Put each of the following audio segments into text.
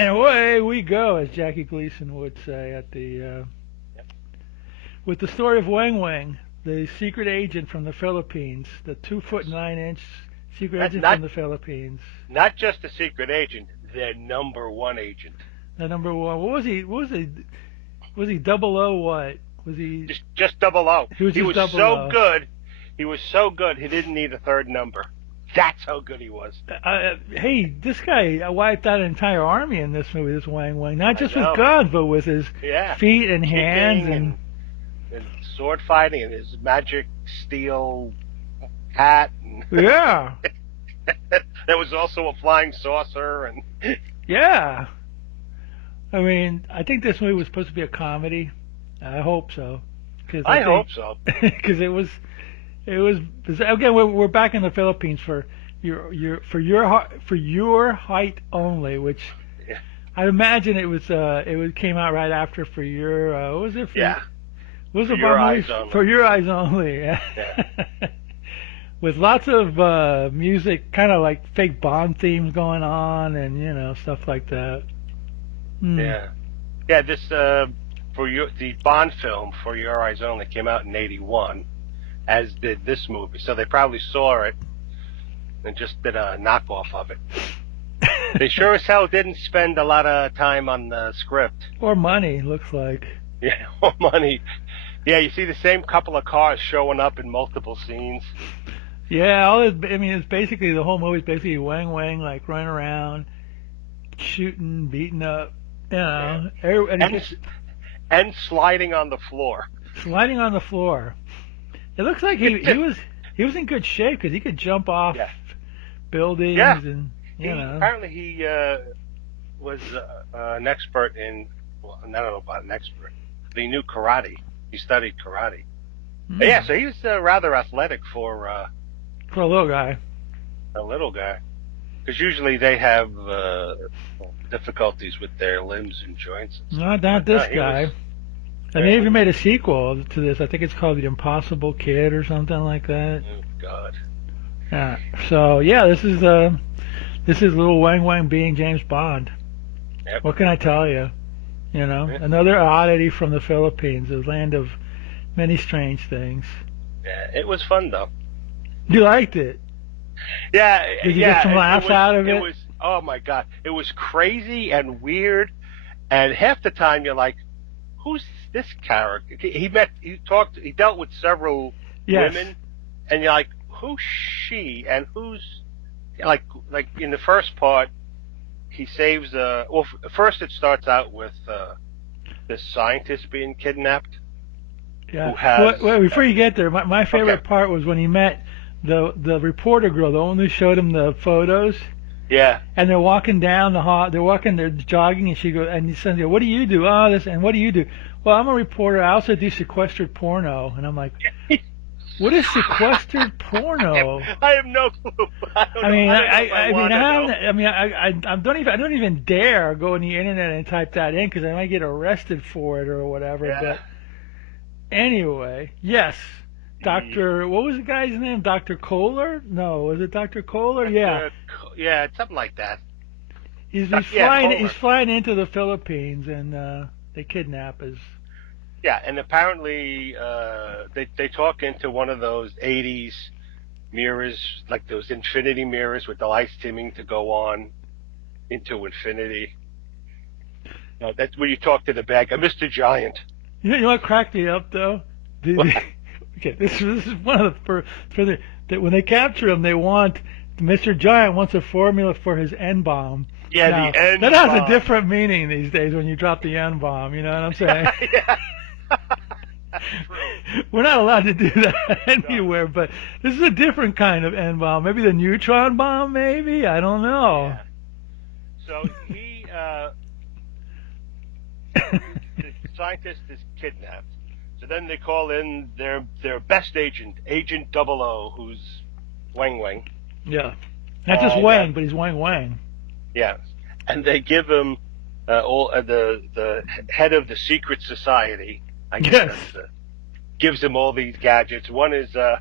And away we go, as Jackie Gleason would say at the with the story of Weng Weng, the secret agent from the Philippines, the 2'9" secret agent from the Philippines. Not just a secret agent, their number one agent. The number one. What was he? What was he? Was he 00 what? Was he just 00? He was so good. He was so good. He didn't need a third number. That's how good he was. Hey, this guy wiped out an entire army in this movie. This Weng Weng, not just with guns, but with his feet and hands and sword fighting and his magic steel hat. Yeah. There was also a flying saucer and. Yeah. I mean, I think this movie was supposed to be a comedy. I hope so. I hope so. Because it was again. We're back in the Philippines for your height only, which I imagine it came out right after for your what was it? What was for your eyes only. For your eyes only. Yeah. With lots of music, kind of like fake Bond themes going on, and stuff like that. Yeah. This the Bond film For Your Eyes Only came out in '81, as did this movie. So they probably saw it and just did a knockoff of it. They sure as hell didn't spend a lot of time on the script or money. Looks like. Yeah, or money. Yeah, you see the same couple of cars showing up in multiple scenes. Yeah, it's basically the whole movie's basically Weng Weng like running around, shooting, beating up, and sliding on the floor. Sliding on the floor. It looks like he was in good shape because he could jump off buildings and apparently he was an expert in. Well, I don't know about an expert. But he knew karate. He studied karate. Yeah, so he was rather athletic for a little guy. A little guy, because usually they have difficulties with their limbs and joints. Not this guy. They even made a sequel to this. I think it's called The Impossible Kid or something like that. Oh God. Yeah. So this is little Weng Weng being James Bond. Yep. What can I tell you? Another oddity from the Philippines, a land of many strange things. Yeah, it was fun though. You liked it? Yeah. Did you get some laughs out of it? It was. Oh my God! It was crazy and weird, and half the time you're like, "Who's this character?" He dealt with several women, and you're like, "Who's she?" And who's like in the first part, he saves. First it starts out with this scientist being kidnapped. Yeah. Who has, wait, before you get there, my favorite part was when he met the reporter girl, the one who showed him the photos. Yeah. And they're walking down the hall. They're jogging, and she goes, and he says, "What do you do?" "Oh, this." "And what do you do?" "Well, I'm a reporter. I also do sequestered porno." And I'm like, "What is sequestered porno?" I have no clue. I don't even dare go on the internet and type that in because I might get arrested for it or whatever. Yeah. But anyway, yes. Dr. What was the guy's name? Dr. Kohler? No, was it Dr. Kohler? Yeah. Yeah, something like that. He's flying into the Philippines and they kidnap us. Yeah, and apparently they talk into one of those 80s mirrors, like those infinity mirrors with the lights dimming to go on into infinity. That's where you talk to the bad guy, Mr. Giant. You know what cracked me up though? Okay, this is one of the when they capture him, they want Mr. Giant wants a formula for his N-bomb. Yeah, now, the N-bomb. That has a different meaning these days when you drop the N-bomb. You know what I'm saying? Yeah. We're not allowed to do that anywhere, but this is a different kind of N-bomb. Maybe the neutron bomb. Maybe I don't know. Yeah. So the scientist is kidnapped. So then they call in their best agent, Agent 00, who's Weng Weng. Yeah. Not just Weng, but he's Weng Weng. Yeah. And they give him the head of the secret society, I guess, gives him all these gadgets. One is there's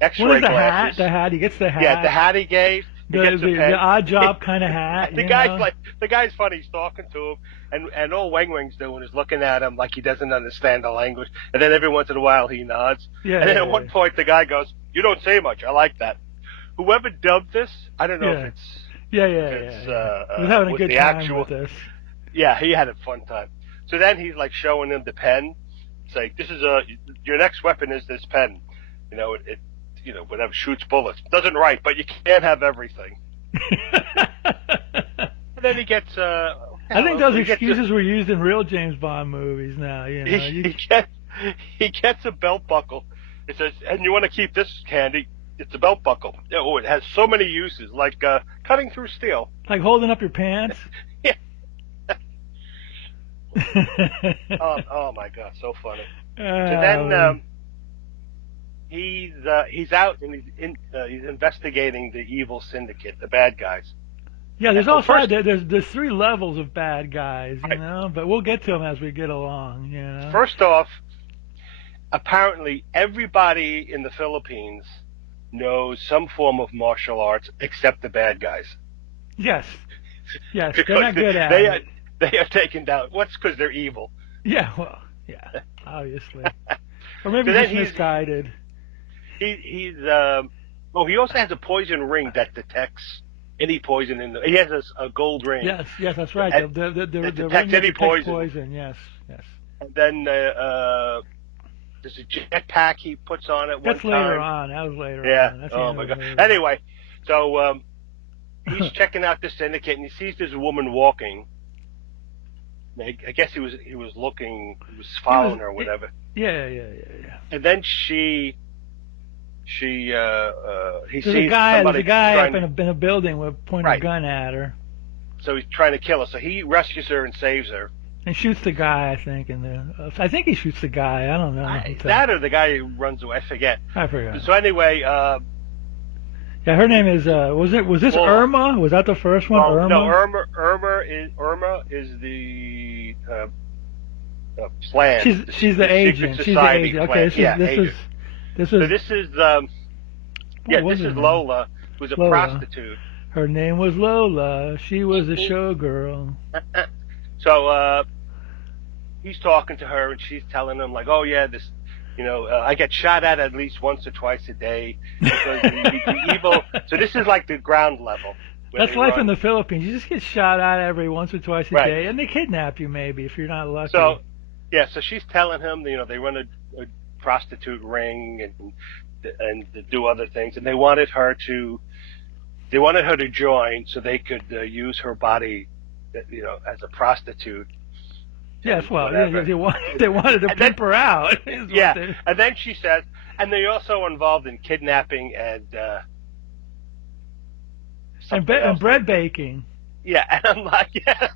X-ray glasses. The hat. He gets the hat. Yeah, the hat he gave. the odd job kind of hat. The guy's funny. He's talking to him, and all Weng Weng's doing is looking at him like he doesn't understand the language. And then every once in a while he nods. Yeah. And then at one point the guy goes, "You don't say much. I like that." Whoever dubbed this, I don't know if it's We're having a good time with this. Yeah, he had a fun time. So then he's like showing him the pen. It's like, this is your next weapon is this pen. You know, it whatever, shoots bullets. Doesn't write, but you can't have everything. And then he gets. I think those excuses were used in real James Bond movies now. You know, he gets a belt buckle. It says, and you want to keep this handy. It's a belt buckle. Oh, it has so many uses, like cutting through steel. Like holding up your pants. Yeah. Oh my God, so funny. So then he's out and he's investigating the evil syndicate, the bad guys. Yeah, there's there's 3 levels of bad guys, you know, but we'll get to them as we get along. You know. First off, apparently everybody in the Philippines knows some form of martial arts except the bad guys. Yes, they're not good at it. They are taken down. What's because they're evil? Yeah, well, yeah, obviously. Or maybe just misguided. He also has a poison ring that detects any poison in the. He has a gold ring. Yes, that's right. The detects any poison. Yes. And then there's a jetpack he puts on at one time. That's later on. That was later on. Yeah. Oh my God. Anyway, so he's checking out the syndicate and he sees this woman walking. I guess he was following her or whatever. Yeah. And then he sees a guy up in a building with pointing a gun at her. So he's trying to kill her. So he rescues her and saves her. And shoots the guy, I think. I think he shoots the guy. I don't know. That or the guy who runs away. I forgot. So anyway. Yeah, her name is. Was this Irma? Was that the first one? Irma? No, Irma is the plan. She's the agent. She's the agent. Okay, this is Lola, who's a prostitute. Her name was Lola. She was a showgirl. So he's talking to her, and she's telling him like, "Oh yeah, this." I get shot at least once or twice a day because the evil. So this is like the ground level. That's life in the Philippines. You just get shot at every once or twice a day, and they kidnap you maybe if you're not lucky. So she's telling him, they run a prostitute ring and do other things, and they wanted her to join so they could use her body, as a prostitute. Yes, well, they wanted to pimp her out. And then she says, and they're also involved in kidnapping and bread baking. Yeah, and I'm like, yes.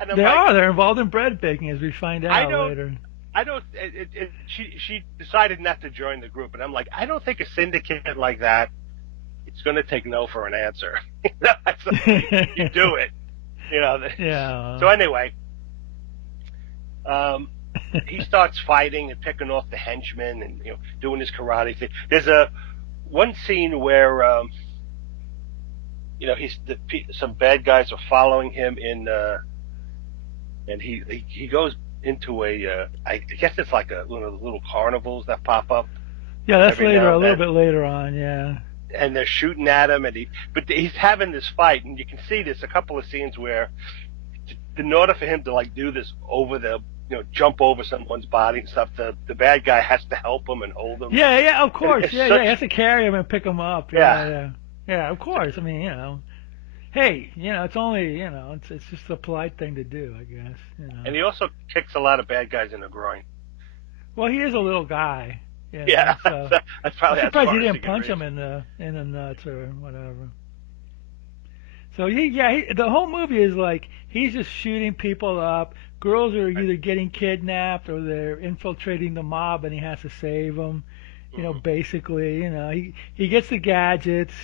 And they're involved in bread baking, as we find out later. She decided not to join the group, and I'm like, I don't think a syndicate like that, it's going to take no for an answer. You do it. Yeah. So anyway. He starts fighting and picking off the henchmen and doing his karate thing. There's one scene where some bad guys are following him and he goes into I guess it's like one of the little carnivals that pop up. Yeah, that's later, a little bit later on. Yeah. And they're shooting at him, but he's having this fight, and you can see there's a couple of scenes where, in order for him to do this over the jump over someone's body and stuff, the bad guy has to help him and hold him. Yeah, of course. He has to carry him and pick him up. Yeah, of course. I mean, hey, it's only, it's just a polite thing to do, I guess. And he also kicks a lot of bad guys in the groin. Well, he is a little guy. Yeah, so that's probably. I'm surprised he didn't punch him in the nuts or whatever. So the whole movie is like he's just shooting people up. Girls are either getting kidnapped or they're infiltrating the mob, and he has to save them. Basically, he gets the gadgets,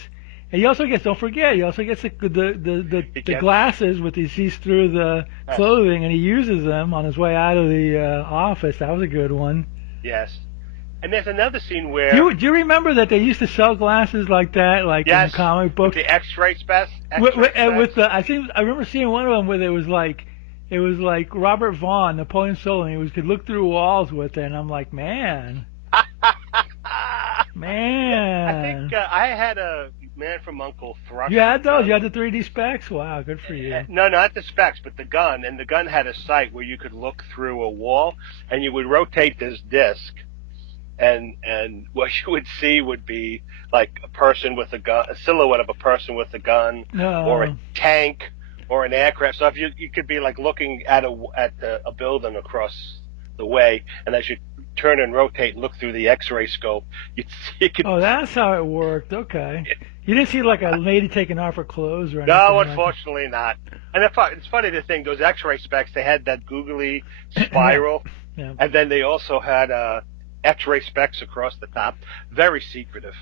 and he also gets. Don't forget, he also gets the glasses with he sees through the clothing, and he uses them on his way out of the office. That was a good one. Yes. And there's another scene where do you remember that they used to sell glasses like that, like in the comic books? With the X-ray specs. With the I remember seeing one of them where it was like Robert Vaughn, Napoleon Solon. He could look through walls with it, and I'm like, man. I think I had a Man from U.N.C.L.E. Thrush. You had those? You had the 3D specs? Wow, good for you. No, not the specs, but the gun. And the gun had a sight where you could look through a wall, and you would rotate this disc, and what you would see would be like a person with a gun, a silhouette of a person with a gun, or a tank, or an aircraft. So if you could be like looking at a building across the way, and as you turn and rotate and look through the X-ray scope, you could. Oh, that's how it worked. Okay. You didn't see like a lady taking off her clothes or anything? No, unfortunately not. And it's funny to think, those X-ray specs, they had that googly spiral, yeah. And then they also had X-ray specs across the top. Very secretive.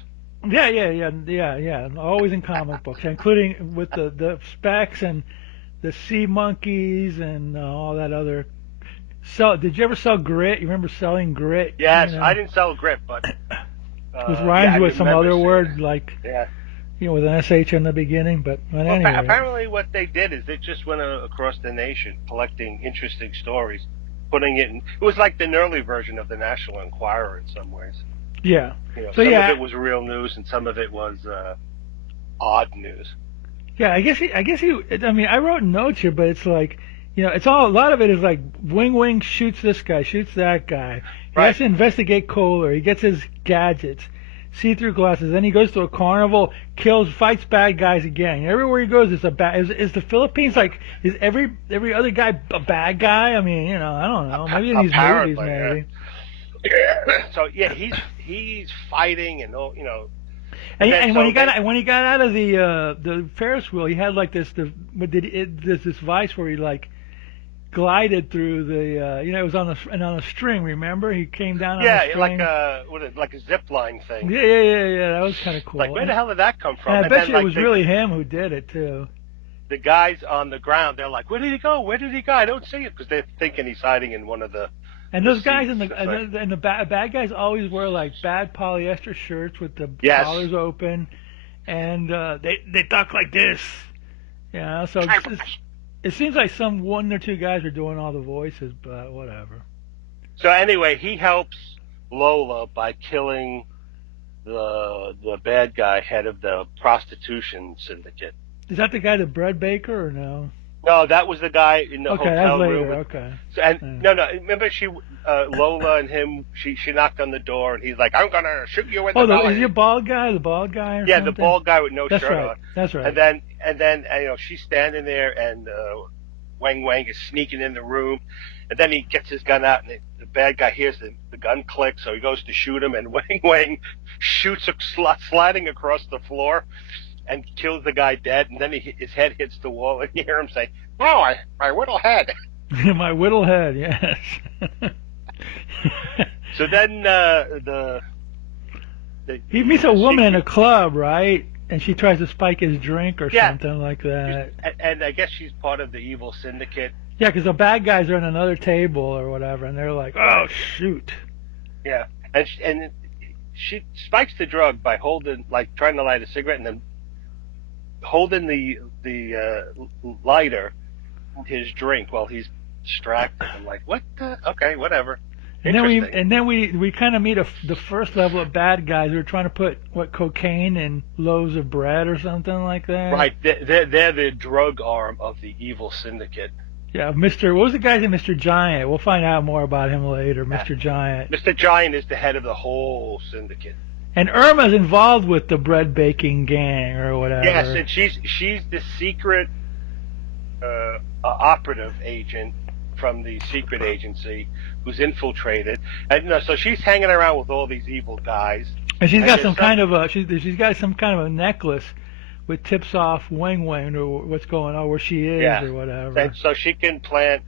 Yeah. Always in comic books, including with the specs and the sea monkeys and all that other. So, did you ever sell grit? You remember selling grit? Yes, I didn't sell grit, but it rhymes with some other word, like with an SH in the beginning. But anyway, apparently, what they did is they just went across the nation collecting interesting stories, putting it in. It was like the early version of the National Enquirer in some ways. Yeah. So some of it was real news, and some of it was odd news. Yeah, I guess he. I mean, I wrote notes here, but it's like. It's a lot of it is like Weng Weng shoots this guy, shoots that guy. He has to investigate Kohler. He gets his gadgets, see-through glasses. Then he goes to a carnival, fights bad guys again. Everywhere he goes, it's a bad. Is the Philippines like? Is every other guy a bad guy? I mean, I don't know. Maybe in these movies, maybe. Yeah. So he's fighting and And when he got out of the Ferris wheel, he had like this there's this vice where he like glided through the it was on a string. Remember, he came down on a string. like a zip line thing. Yeah. That was kind of cool. Like, where the hell did that come from? And I bet you it was really him who did it too. The guys on the ground, they're like, where did he go? Where did he go? I don't see it, because they're thinking he's hiding in one of the. And those guys and the bad guys always wear like bad polyester shirts with the collars open, and they talk like this. So it seems like one or two guys are doing all the voices, but whatever. So anyway, he helps Lola by killing the bad guy, head of the prostitution syndicate. Is that the guy, the bread baker, or no? No, that was the guy in the hotel room. Okay. So, no. Remember, Lola and him. She knocked on the door, and he's like, "I'm gonna shoot you in the belly." Is he a bald guy? The bald guy? Or yeah, something? the bald guy with no shirt on. That's right. And then she's standing there, and Weng Weng is sneaking in the room, and then he gets his gun out, and the bad guy hears the gun click, so he goes to shoot him, and Weng Weng shoots him sliding across the floor. And kills the guy dead, and then his head hits the wall, and you hear him say, "Oh, my whittle head." My whittle head, yes. So then he meets a woman in a club, right? And she tries to spike his drink or something like that. And I guess she's part of the evil syndicate. Yeah, because the bad guys are at another table or whatever, and they're like, "Oh shoot!" Yeah, and she spikes the drug by trying to light a cigarette, and then holding the lighter, his drink, while he's distracted. I'm like, what the? Okay, whatever. And then we kind of meet the first level of bad guys who are trying to put cocaine in loaves of bread or something like that. Right, they're the drug arm of the evil syndicate. Yeah, what was the guy's name? Mr. Giant. We'll find out more about him later. Mr. Giant. Mr. Giant is the head of the whole syndicate. And Irma's involved with the bread baking gang or whatever. Yes, and she's the secret operative agent from the secret agency who's infiltrated, and so she's hanging around with all these evil guys. And she's got some kind of a necklace with tips off Weng Weng or what's going on, where she is or whatever. And so she can plant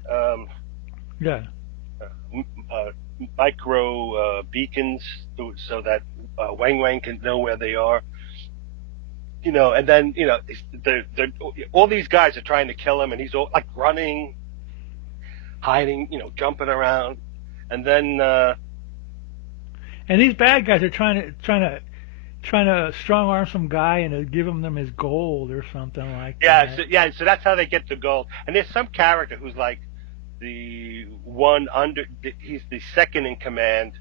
micro beacons so that Weng Weng can know where they are. And then all these guys are trying to kill him, and he's all like running, hiding, jumping around, and then And these bad guys are trying to strong arm some guy and give him his gold or something like that. So that's how they get the gold. And there's some character who's like the one under. He's the second in command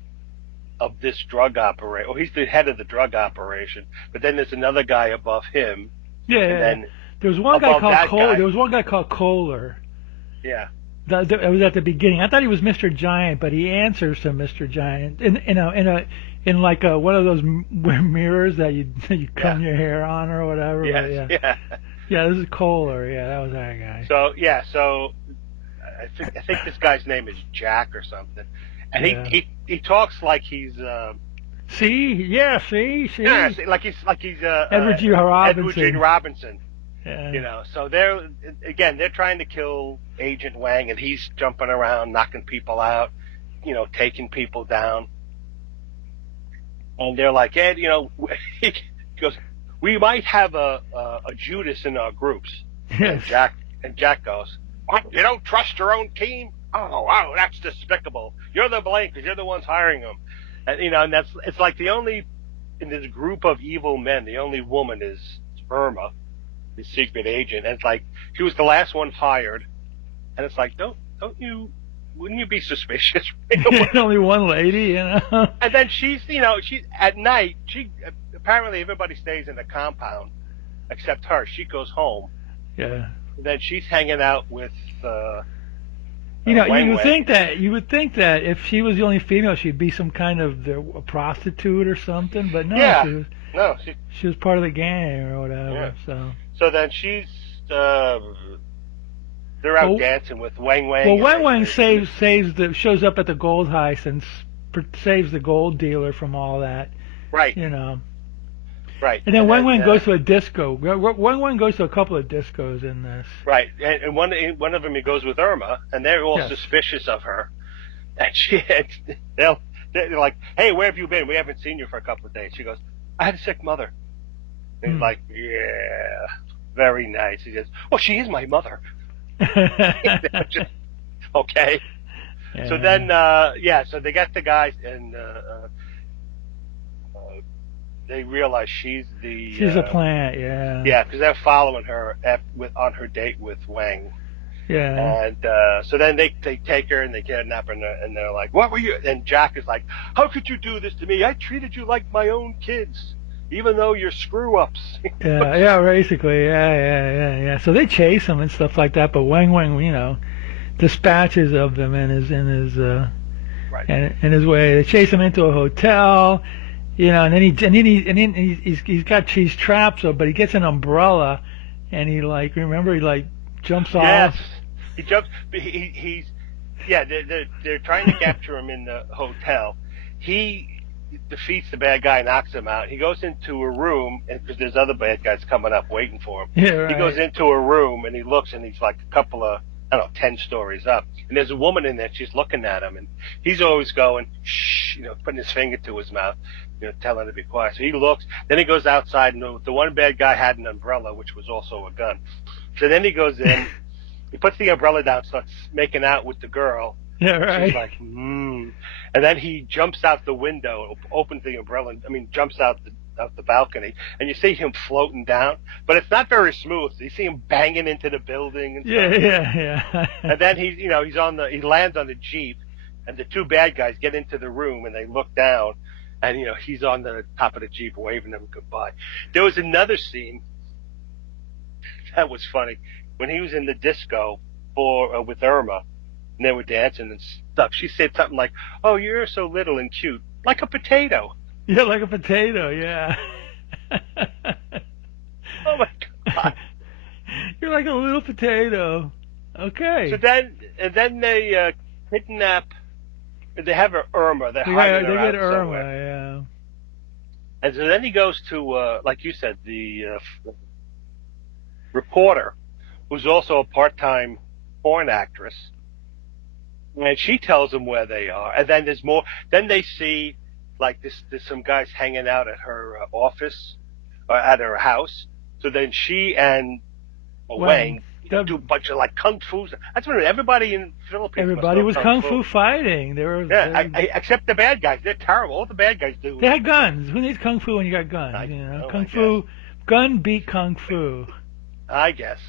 of this drug operation, or he's the head of the drug operation. But then there's another guy above him. Yeah. And then there was one guy called Kohler. There was one guy called Kohler. Yeah. That was at the beginning. I thought he was Mr. Giant, but he answers to Mr. Giant in like one of those mirrors that you comb your hair on or whatever. Yes, yeah. This is Kohler. Yeah, that was that guy. So I think this guy's name is Jack or something, and he talks like he's see, like he's Edward G. Robinson. Yeah. So they're trying to kill Agent Wang, and he's jumping around, knocking people out, taking people down. And they're like, Ed, he goes, we might have a Judas in our groups. Yes. And Jack goes, what? You don't trust your own team? Oh, wow, that's despicable. You're the blame because you're the ones hiring them. And it's like in this group of evil men, the only woman is Irma, the secret agent. And it's like she was the last one hired. And it's like, wouldn't you be suspicious? Only one lady, And then she's at night. Apparently everybody stays in the compound except her. She goes home. Yeah. And then she's hanging out with. You would think that if she was the only female, she'd be some kind of a prostitute or something. But no, yeah. she was part of the gang or whatever. Yeah. So then she's. They're out dancing with Weng Weng. Well, Weng Weng shows up at the gold heist and saves the gold dealer from all that. Right. Right. And then Weng Weng goes to a disco. Weng Weng goes to a couple of discos in this. Right. And one of them he goes with Irma, and they're all suspicious of her. And they're like, hey, where have you been? We haven't seen you for a couple of days. She goes, I had a sick mother. And he's like, yeah, very nice. He says, well, she is my mother. Okay. Yeah. So then, so they get the guys, and they realize she's a plant, yeah. Yeah, because they're following her on her date with Wang. Yeah. And so then they take her and they kidnap her, and they're like, "What were you?" And Jack is like, "How could you do this to me? I treated you like my own kids, even though you're screw ups." yeah, basically, yeah. So they chase him and stuff like that, but Weng Weng, dispatches of them in his way. They chase him into a hotel, and then he's trapped, but he gets an umbrella, and he jumps off. Yes, he jumps. They're trying to capture him in the hotel. He defeats the bad guy, knocks him out. He goes into a room, because there's other bad guys coming up waiting for him. Yeah, right. He goes into a room and he looks, and he's like a couple of 10 stories up, and there's a woman in there. She's looking at him, and he's always going shh, putting his finger to his mouth, telling her to be quiet. So he looks. Then he goes outside, and the one bad guy had an umbrella, which was also a gun. So then he goes in, he puts the umbrella down, starts making out with the girl. Yeah, right. She's like, and then he jumps out the window, opens the umbrella, jumps out the balcony, and you see him floating down, but it's not very smooth. So you see him banging into the building and stuff. Yeah. And then he lands on the Jeep, and the two bad guys get into the room, and they look down, and he's on the top of the Jeep waving them goodbye. There was another scene that was funny when he was in the disco with Irma, and they were dancing and stuff. She said something like, "Oh, you're so little and cute, like a potato." Yeah, like a potato. Yeah. Oh my God. You're like a little potato. Okay. So then they kidnap. They have Irma. They're hiding her out Irma, somewhere. yeah. And so then he goes to, like you said, the reporter, who's also a part-time porn actress, and she tells him where they are. And then there's more. Then they see there's some guys hanging out at her office or at her house. So then she and Wang do a bunch of like kung fu. That's when everybody in Philippines. Everybody was kung fu fighting. They were except the bad guys. They're terrible. All the bad guys do. They had guns. Who needs kung fu when you got guns? Kung fu, gun beat kung fu. I guess.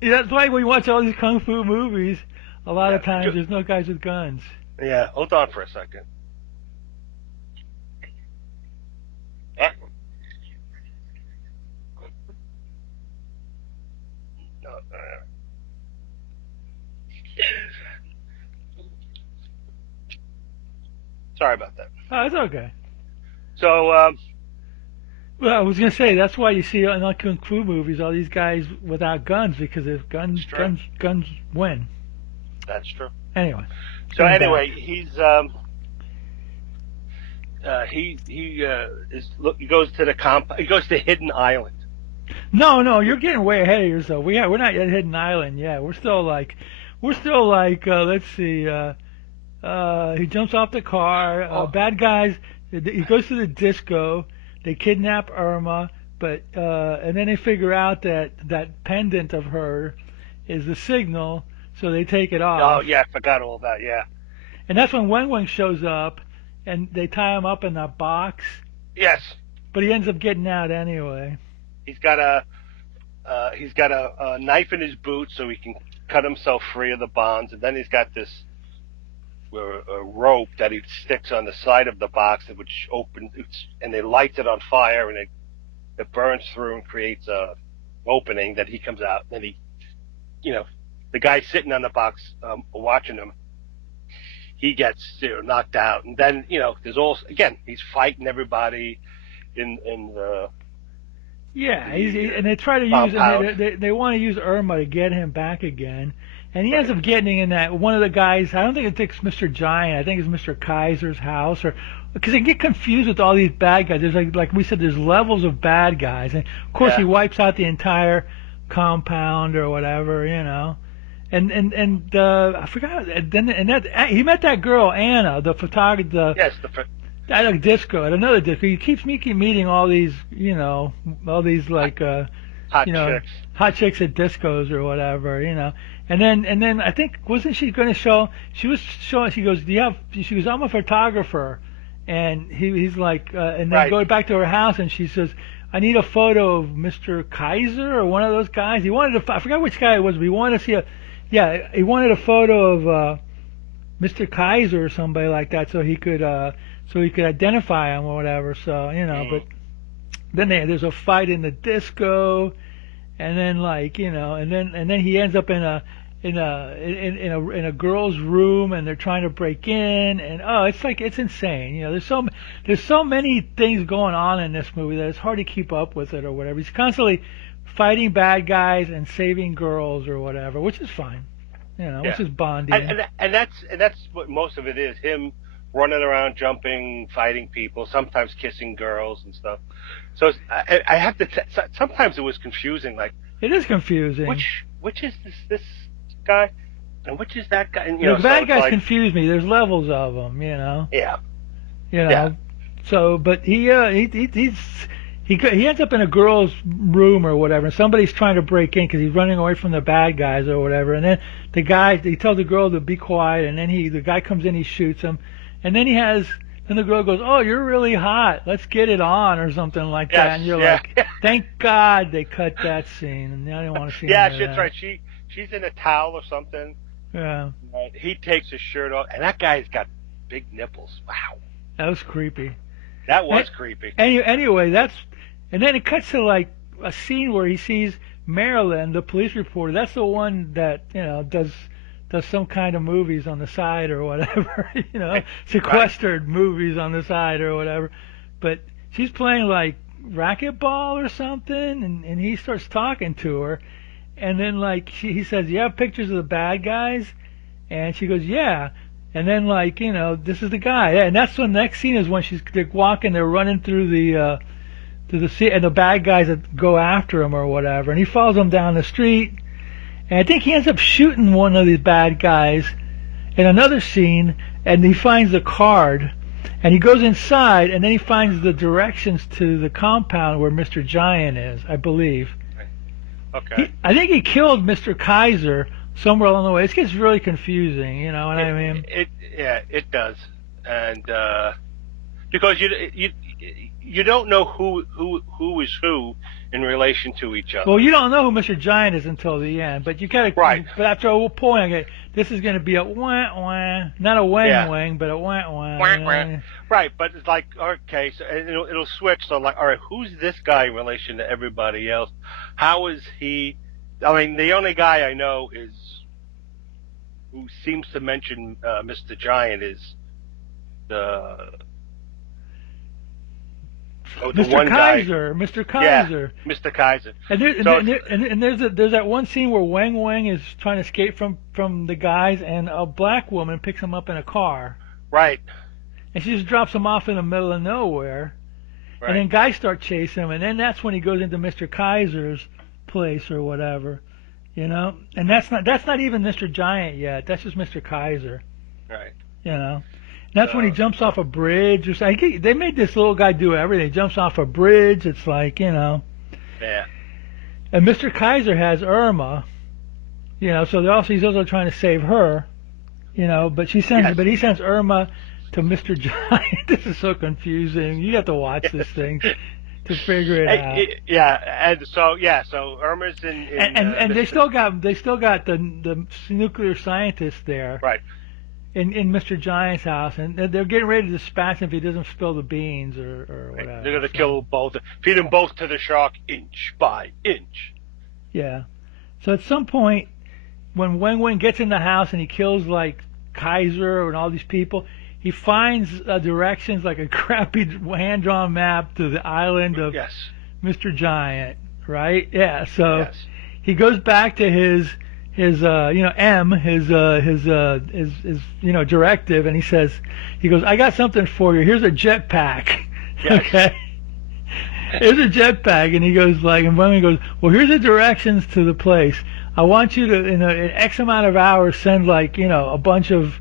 Yeah, that's why when you watch all these kung fu movies, a lot of times there's no guys with guns. Yeah, hold on for a second. Sorry about that. Oh, it's okay. So, well, I was gonna say that's why you see in all kung fu movies all these guys without guns, because if guns win. That's true. Anyway. So anyway, he goes to the he goes to Hidden Island. No, you're getting way ahead of yourself. We're not yet Hidden Island. Yeah, we're still like let's see. He jumps off the car. Bad guys. He goes to the disco. They kidnap Irma, but and then they figure out that pendant of her is the signal, so they take it off. Oh yeah, I forgot all that. Yeah. And that's when Weng Weng shows up, and they tie him up in that box. Yes. But he ends up getting out anyway. He's got a knife in his boot so he can cut himself free of the bonds, and then he's got this a rope that he sticks on the side of the box, which opens, and they light it on fire, and it burns through and creates a opening that he comes out. And then the guy sitting on the box watching him, he gets knocked out, and then he's fighting everybody in the. Yeah, and they try to use, and they want to use Irma to get him back again, and he ends up getting in that one of the guys. I don't think it's Mr. Giant. I think it's Mr. Kaiser's house, or because they get confused with all these bad guys. There's like we said, there's levels of bad guys, and of course he wipes out the entire compound or whatever, And I forgot. He met that girl Anna, the photographer. Yes, at a disco, at another disco. He keeps meeting all these, like hot chicks at discos or whatever, And then I think wasn't she going to show? She was showing. She goes, She goes, I'm a photographer, and he's like, and then go back to her house, and she says, I need a photo of Mr. Kaiser or one of those guys. He wanted I forgot which guy it was, but he wanted to see he wanted a photo of Mr. Kaiser or somebody like that, so he could identify him or whatever. So but then there's a fight in the disco, and then and then he ends up in a girl's room, and they're trying to break in, and it's insane. There's so many things going on in this movie that it's hard to keep up with it or whatever. He's constantly fighting bad guys and saving girls or whatever, which is fine, which is bonding. And that's what most of it is, him running around, jumping, fighting people, sometimes kissing girls and stuff. So I have to. Sometimes it was confusing. Like, it is confusing. Which is this guy, and which is that guy? And, the bad guys confuse me. There's levels of them. Yeah. So, but he ends up in a girl's room or whatever, and somebody's trying to break in because he's running away from the bad guys or whatever. And then he tells the girl to be quiet, and then the guy comes in, he shoots him, and then the girl goes, "Oh, you're really hot. Let's get it on," or something like that. And you're like, "Thank God they cut that scene." And I didn't want to see. Yeah, that's right. She's in a towel or something. Yeah. He takes his shirt off, and that guy's got big nipples. Wow. That was creepy. That was creepy. Anyway, and then it cuts to like a scene where he sees Marilyn, the police reporter. That's the one that does some kind of movies on the side or whatever, sequestered movies on the side or whatever. But she's playing like racquetball or something, and he starts talking to her, and then he says, "You have pictures of the bad guys?" And she goes, "Yeah." And then this is the guy, and that's when the next scene is when they're walking, they're running through the sea, and the bad guys that go after him or whatever, and he follows them down the street. And I think he ends up shooting one of these bad guys in another scene, and he finds the card, and he goes inside, and then he finds the directions to the compound where Mr. Giant is, I believe. Okay. I think he killed Mr. Kaiser somewhere along the way. This gets really confusing, you know what I mean? It does, and because you don't know who is who in relation to each other. Well, you don't know who Mr. Giant is until the end, but you gotta. Right. But after a point, okay, this is going to be a wah wah, not a Weng Weng, but a wah wah. Right, but it's like, okay, so it'll switch. So like, all right, who's this guy in relation to everybody else? How is he? I mean, the only guy I know who seems to mention Mr. Giant is the Mr. Kaiser. Mr. Kaiser. Yeah, Mr. Kaiser. And there's that one scene where Weng Weng is trying to escape from the guys, and a black woman picks him up in a car. Right. And she just drops him off in the middle of nowhere. Right. And then guys start chasing him, and then that's when he goes into Mr. Kaiser's place or whatever, you know. And that's not even Mr. Giant yet. That's just Mr. Kaiser. Right. You know. And that's when he jumps off a bridge. Or something. They made this little guy do everything. He jumps off a bridge. It's like, you know. Yeah. And Mr. Kaiser has Irma, you know. So he's also trying to save her, you know. But he sends Irma to Mr. Giant. This is so confusing. You have to watch this thing to figure it out. So Irma's in and they still got the nuclear scientist there. Right. In Mr. Giant's house, and they're getting ready to dispatch him if he doesn't spill the beans or whatever. They're going to kill both, feed them both to the shark inch by inch. Yeah. So at some point, when Weng Weng gets in the house and he kills like Kaiser and all these people, he finds directions, like a crappy hand-drawn map to the island of Mr. Giant, right? Yeah. So he goes back to his directive, and he goes, I got something for you. Here's a jetpack. Yes. Okay. Here's a jetpack, and he goes like, and Weng goes, well, here's the directions to the place. I want you to, in X amount of hours, send like, you know, a bunch of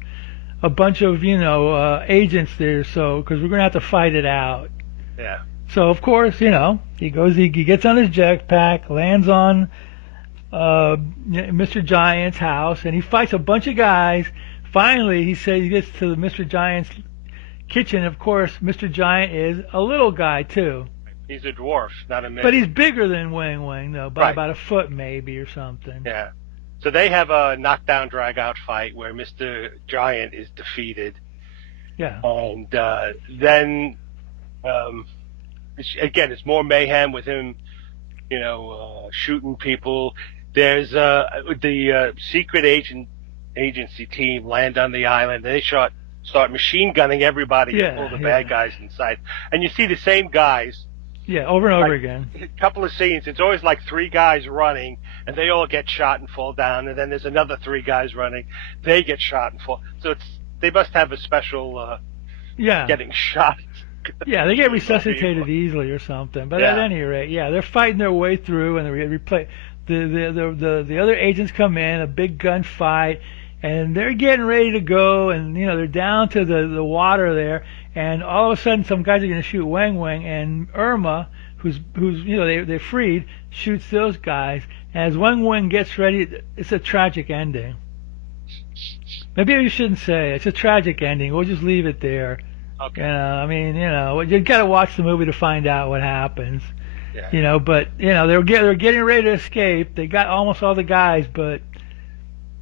agents there, so because we're gonna have to fight it out. Yeah. So of course, you know, he gets on his jetpack, lands on Mr. Giant's house, and he fights a bunch of guys. Finally, he gets to Mr. Giant's kitchen. Of course, Mr. Giant is a little guy too. He's a dwarf, not a man. But he's bigger than Weng Weng, though, by about a foot maybe or something. Yeah. So they have a knockdown, drag-out fight where Mr. Giant is defeated. Yeah. And then, it's more mayhem with him, you know, shooting people. There's the secret agency team land on the island. They start machine gunning everybody and pull the bad guys inside. And you see the same guys. Yeah, over and over again. A couple of scenes. It's always like three guys running, and they all get shot and fall down. And then there's another three guys running. They get shot and fall. So they must have a special getting shot. Yeah, they get resuscitated easily or something. But at any rate, they're fighting their way through, and the other agents come in, a big gunfight, and they're getting ready to go, and you know they're down to the water there, and all of a sudden some guys are going to shoot Weng Weng, and Irma, who's you know they freed, shoots those guys. And as Weng Weng gets ready, it's a tragic ending. Maybe we shouldn't say it's a tragic ending. We'll just leave it there. Okay. You know, I mean, you know, you got to watch the movie to find out what happens. Yeah. You know, but you know they're getting ready to escape. They got almost all the guys, but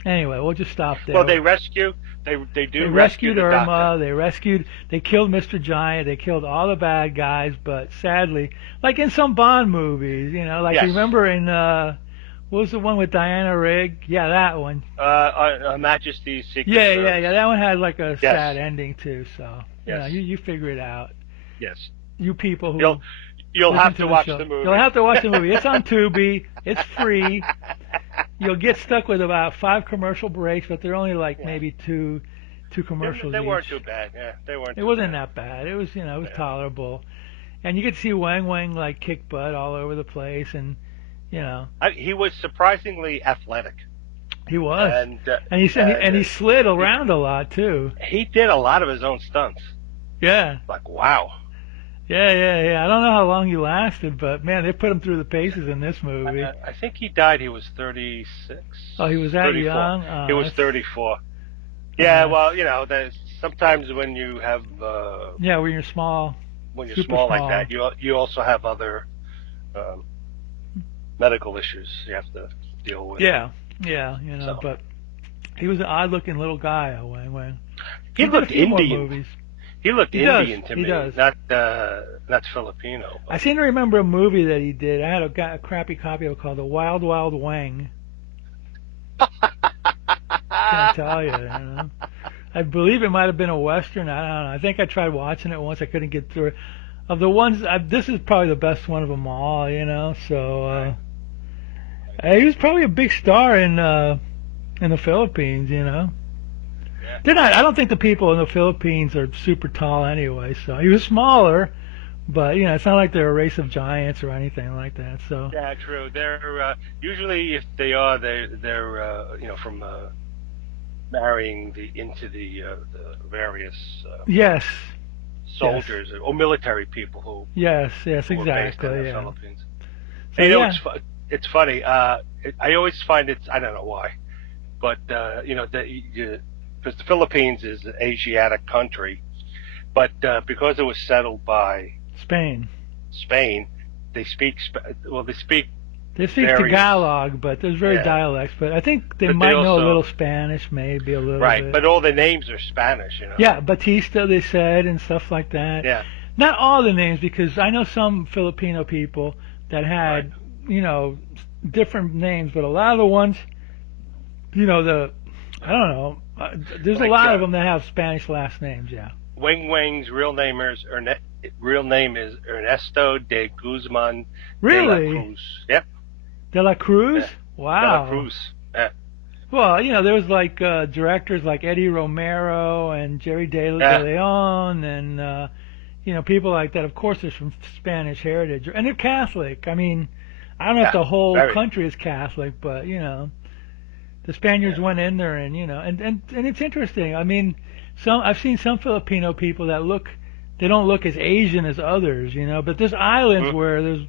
anyway, we'll just stop there. Well, they rescued Irma. They killed Mr. Giant. They killed all the bad guys, but sadly, like in some Bond movies, you know, like remember in what was the one with Diana Rigg? Yeah, that one. Majesty's Secret Service. Yeah. That one had like a sad ending too. So you know, you figure it out. Yes. You people who you'll have to watch the movie. You'll have to watch the movie. It's on Tubi. It's free. You'll get stuck with about 5 commercial breaks, but they're only like maybe two commercials. They weren't too bad. Yeah, they weren't. It wasn't that bad. It was, you know, it was tolerable, and you could see Weng Weng like kick butt all over the place, and you know. He was surprisingly athletic. He was, and he slid around a lot too. He did a lot of his own stunts. Yeah. Like wow. Yeah. I don't know how long he lasted, but man, they put him through the paces in this movie. I think he died. He was 36. Oh, he was that 34. young? He was 34. Yeah, well, there's sometimes when you have yeah, when you're small, when you're super small like that, you also have other medical issues you have to deal with. Yeah, but he was an odd-looking little guy, Weng Weng. He looked Indian. Movies. He looked Indian to me. He does. Not Filipino. I seem to remember a movie that he did. I had a crappy copy of it called The Wild Wild Weng. Can't tell you, I believe it might have been a Western. I don't know. I think I tried watching it once. I couldn't get through it. Of the ones, this is probably the best one of them all, So he was probably a big star in the Philippines, Yeah. They're not. I don't think the people in the Philippines are super tall anyway. So he was smaller, but it's not like they're a race of giants or anything like that. So yeah, true. They're usually, if they are, they're from marrying into the various yes soldiers or military people who yes who exactly are based in the yeah. Philippines. So, it's funny. I always find I don't know why, but because the Philippines is an Asiatic country, but because it was settled by Spain, they speak They speak Tagalog, but there's dialects. But I think they might know a little Spanish, maybe a little right, bit. but all the names are Spanish, Yeah, Batista, they said, and stuff like that. Yeah. Not all the names, because I know some Filipino people that had, different names, but a lot of the ones, I don't know, there's a lot of them that have Spanish last names, yeah. Weng Weng's real name is Ernesto de Guzman really? de la Cruz. Yep. De la Cruz? Yeah. Wow. De la Cruz. Yeah. Well, there was like directors like Eddie Romero and Jerry De Leon and people like that. Of course, they're from Spanish heritage, and they're Catholic. I mean, I don't know if the whole country is Catholic, but the Spaniards went in there, and and it's interesting. I mean, I've seen some Filipino people that they don't look as Asian as others, but there's islands where there's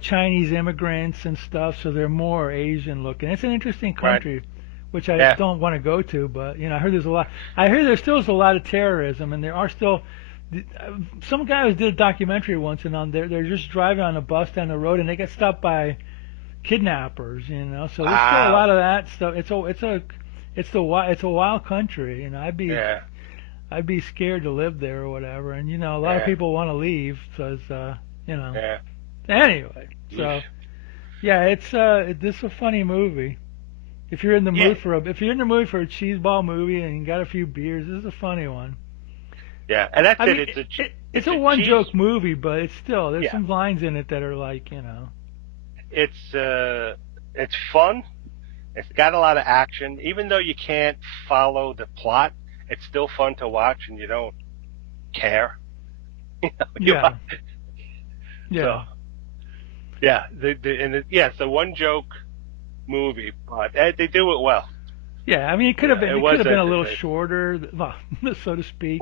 Chinese immigrants and stuff, so they're more Asian looking. It's an interesting country. Right. Which I don't want to go to, but I heard there's a lot. I hear there still is a lot of terrorism, and there are still. Some guys did a documentary once, and they're just driving on a bus down the road, and they get stopped by kidnappers. So there's still a lot of that stuff. It's a wild country, I'd be scared to live there or whatever, and a lot of people want to leave because Yeah. Anyway, so it's this is a funny movie. If you're in the mood for a cheeseball movie and you got a few beers, this is a funny one. Yeah, and that's mean, it's a one joke movie, but it's still there's some lines in it that are like It's fun. It's got a lot of action, even though you can't follow the plot. It's still fun to watch, and you don't care. Yeah. So, it's a one joke movie, but they do it well. Yeah, I mean, it could have been a little shorter, so to speak.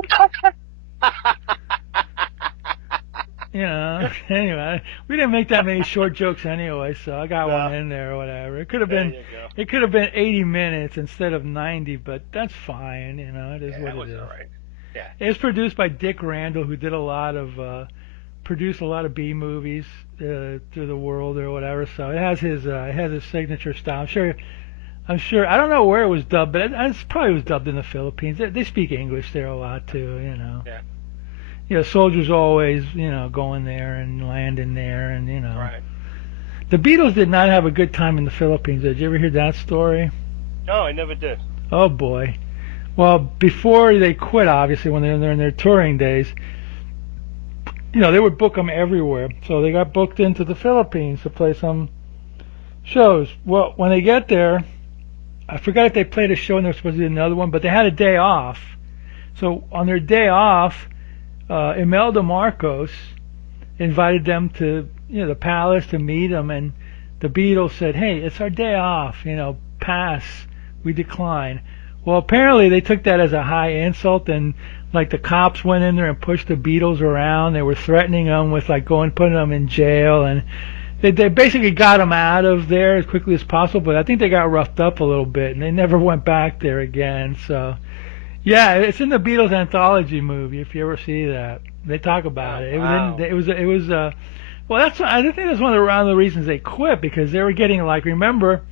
Anyway, we didn't make that many short jokes anyway, so I got one in there or whatever. It could have been 80 minutes instead of 90, but that's fine. It is what it is. All right. Yeah. It was produced by Dick Randall, who did produced a lot of B movies through the world or whatever. So it has his signature style. I'm sure. I don't know where it was dubbed, but it probably was dubbed in the Philippines. They speak English there a lot too. Yeah. Soldiers always going there and landing there, and Right. The Beatles did not have a good time in the Philippines. Did you ever hear that story? No, I never did. Oh boy. Well, before they quit, obviously, when they're in their touring days, they would book them everywhere. So they got booked into the Philippines to play some shows. Well, when they get there, I forgot if they played a show and there was supposed to be another one, but they had a day off. So on their day off, Imelda Marcos invited them to the Palace to meet them, and the Beatles said, "Hey, it's our day off. Pass. We decline." Well, apparently they took that as a high insult, and like the cops went in there and pushed the Beatles around. They were threatening them with like putting them in jail, and they basically got them out of there as quickly as possible. But I think they got roughed up a little bit, and they never went back there again. So, yeah, it's in the Beatles anthology movie. If you ever see that, they talk about it. Wow. It was. Well, I think that's one of the reasons they quit, because they were getting like, remember,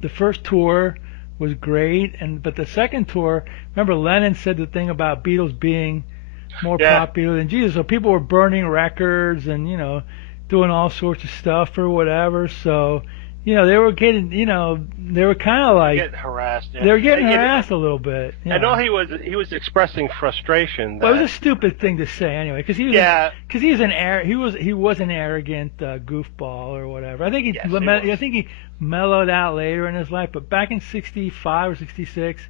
the first tour was great, but the second tour, remember Lennon said the thing about Beatles being more popular than Jesus, so people were burning records and doing all sorts of stuff or whatever. So they were getting they were kind of like getting harassed. Yeah. They were getting harassed a little bit. I know he was expressing frustration. Well, it was a stupid thing to say anyway, because he was an arrogant goofball or whatever. I think he mellowed out later in his life, but back in '65 or '66,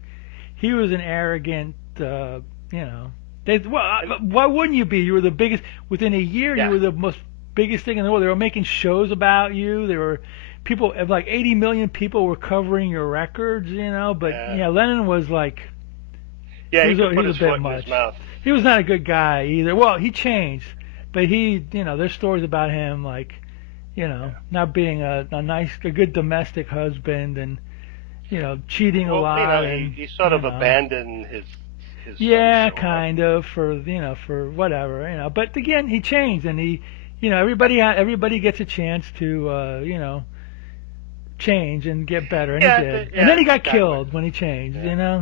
he was an arrogant. Why wouldn't you be? You were the biggest within a year. Yeah. You were the most biggest thing in the world. They were making shows about you. There were people, like 80 million people were covering your records. But Lennon was like. Yeah, he put was his a bit foot in much. his mouth. He was not a good guy either. Well, he changed, but there's stories about him like, not being a good domestic husband, and cheating a lot. He sort of abandoned his. Kind of for whatever. But again, he changed, and he, everybody gets a chance to change and get better, and he did. And then he got killed when he changed.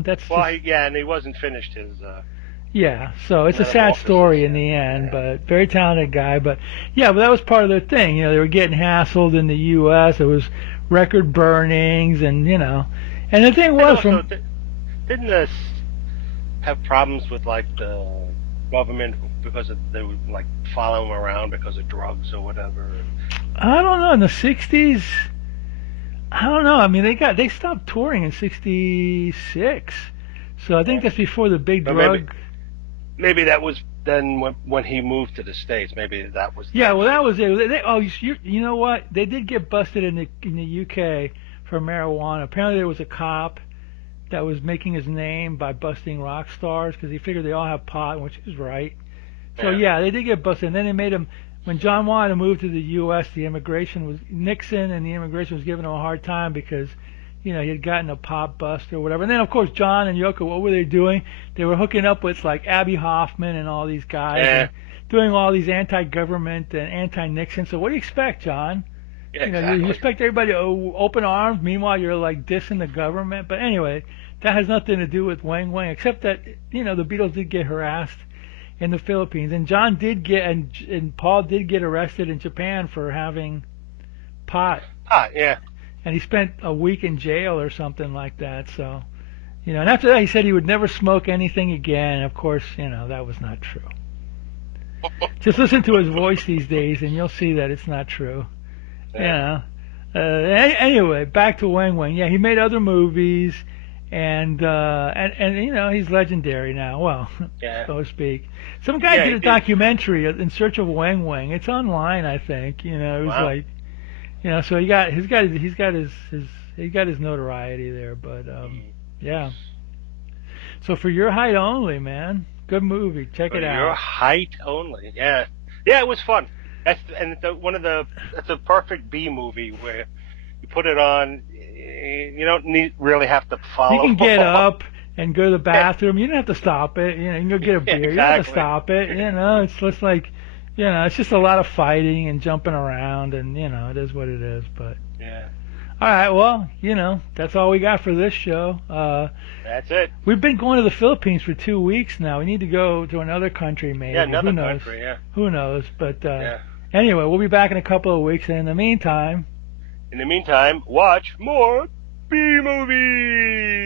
That's and he wasn't finished his. So it's a sad story in the end, but very talented guy. But that was part of their thing. They were getting hassled in the U.S. It was record burnings, and and the thing was didn't this have problems with like the government because they would like follow him around because of drugs or whatever? I don't know. In the '60s. I don't know. I mean, they stopped touring in '66, so I think that's before the big drug. Maybe that was then when he moved to the States. Maybe that was. Yeah, well, that was it. You know what? They did get busted in the UK for marijuana. Apparently, there was a cop that was making his name by busting rock stars because he figured they all have pot, which is right. So they did get busted, and then they made him. When John wanted to move to the U.S., Nixon and the immigration was giving him a hard time because, he had gotten a pop bust or whatever. And then, of course, John and Yoko, what were they doing? They were hooking up with, like, Abby Hoffman and all these guys, and doing all these anti-government and anti-Nixon. So what do you expect, John? Yeah, exactly. You expect everybody to open arms. Meanwhile, you're, like, dissing the government. But anyway, that has nothing to do with Weng Weng, except that, the Beatles did get harassed in the Philippines, and John did get and Paul did get arrested in Japan for having pot. And he spent a week in jail or something like that. So, and after that he said he would never smoke anything again. And of course, that was not true. Just listen to his voice these days, and you'll see that it's not true. Anyway, back to Weng Weng. Yeah, he made other movies, and he's legendary now. Well, so to speak. Some guy did a documentary in search of Weng Weng. It's online, I think. It was like, so he got his notoriety there. But So For Your Height Only, man, good movie. Check it out. For Your Height Only, yeah, it was fun. That's a perfect B movie where you put it on. You don't really have to follow. You can get up and go to the bathroom. You don't have to stop it. You can go get a beer. Exactly. You don't have to stop it. It's just like, it's just a lot of fighting and jumping around, and it is what it is. But all right, well, that's all we got for this show. That's it. We've been going to the Philippines for 2 weeks now. We need to go to another country, maybe. Yeah, another Who knows? country. Yeah. Who knows? But anyway, we'll be back in a couple of weeks, and in the meantime, watch more B movies.